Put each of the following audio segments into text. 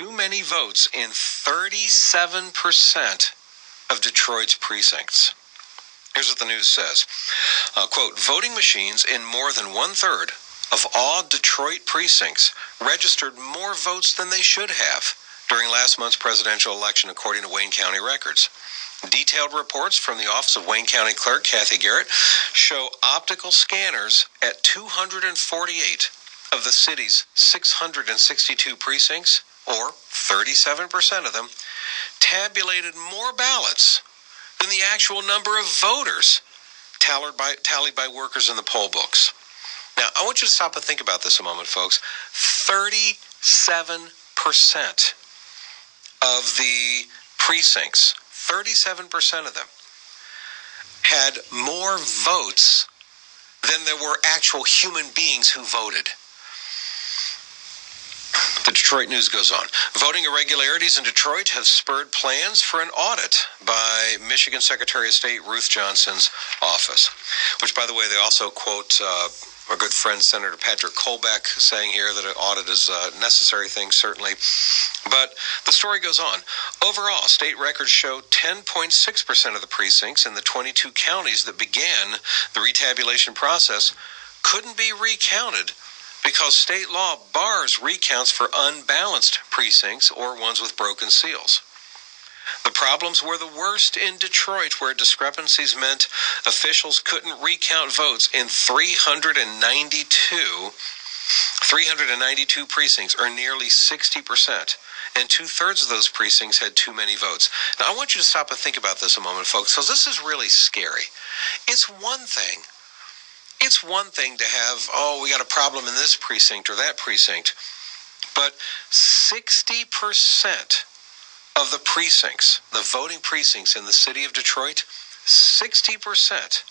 too many votes in 37% of Detroit's precincts. Here's what the news says. Quote, voting machines in more than one-third of all Detroit precincts registered more votes than they should have during last month's presidential election, according to Wayne County records. Detailed reports from the Office of Wayne County Clerk Kathy Garrett show optical scanners at 248 of the city's 662 precincts, or 37% of them, tabulated more ballots than the actual number of voters tallied by workers in the poll books. Now, I want you to stop and think about this a moment, folks. 37% of the precincts, 37% of them, had more votes than there were actual human beings who voted. The Detroit News goes on. Voting irregularities in Detroit have spurred plans for an audit by Michigan Secretary of State Ruth Johnson's office, which, by the way, they also quote our good friend Senator Patrick Colbeck saying here that an audit is a necessary thing, certainly. But the story goes on. Overall, state records show 10.6% of the precincts in the 22 counties that began the retabulation process couldn't be recounted because state law bars recounts for unbalanced precincts or ones with broken seals. The problems were the worst in Detroit, where discrepancies meant officials couldn't recount votes in 392 precincts, or nearly 60%. And two-thirds of those precincts had too many votes. Now, I want you to stop and think about this a moment, folks, because this is really scary. It's one thing to have, we got a problem in this precinct or that precinct, but 60% of the precincts, the voting precincts in the city of Detroit, 60%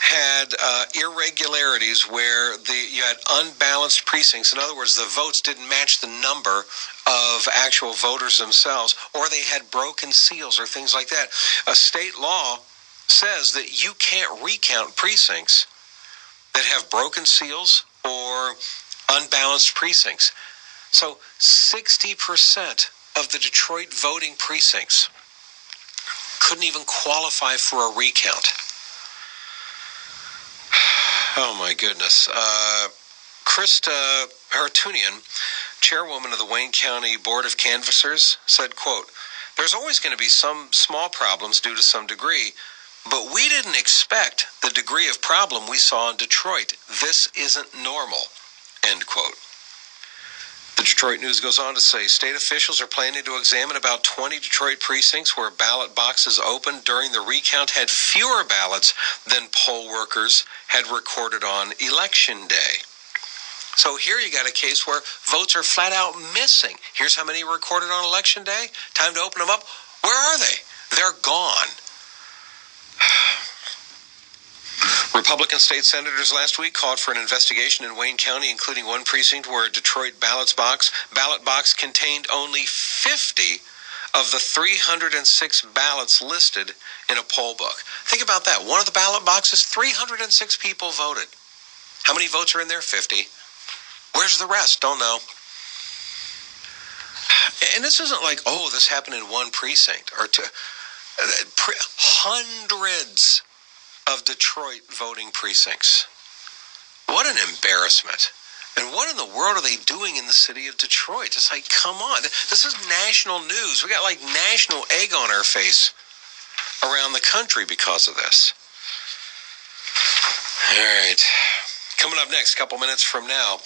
had irregularities where you had unbalanced precincts. In other words, the votes didn't match the number of actual voters themselves, or they had broken seals or things like that. A state law says that you can't recount precincts that have broken seals or unbalanced precincts. So 60% of the Detroit voting precincts couldn't even qualify for a recount. Oh my goodness. Krista Haratunian, chairwoman of the Wayne County Board of Canvassers, said, quote, there's always going to be some small problems due to some degree, but we didn't expect the degree of problem we saw in Detroit. This isn't normal, end quote. The Detroit News goes on to say state officials are planning to examine about 20 Detroit precincts where ballot boxes opened during the recount had fewer ballots than poll workers had recorded on Election Day. So here you got a case where votes are flat out missing. Here's how many were recorded on Election Day. Time to open them up. Where are they? They're gone. Republican state senators last week called for an investigation in Wayne County, including one precinct where a Detroit ballot box contained only 50 of the 306 ballots listed in a poll book. Think about that. One of the ballot boxes, 306 people voted. How many votes are in there? 50. Where's the rest? Don't know. And this isn't like, this happened in one precinct or two. Hundreds of Detroit voting precincts. What an embarrassment. And what in the world are they doing in the city of Detroit? It's like, come on. This is national news. We got like national egg on our face around the country because of this. All right. Coming up next, a couple minutes from now.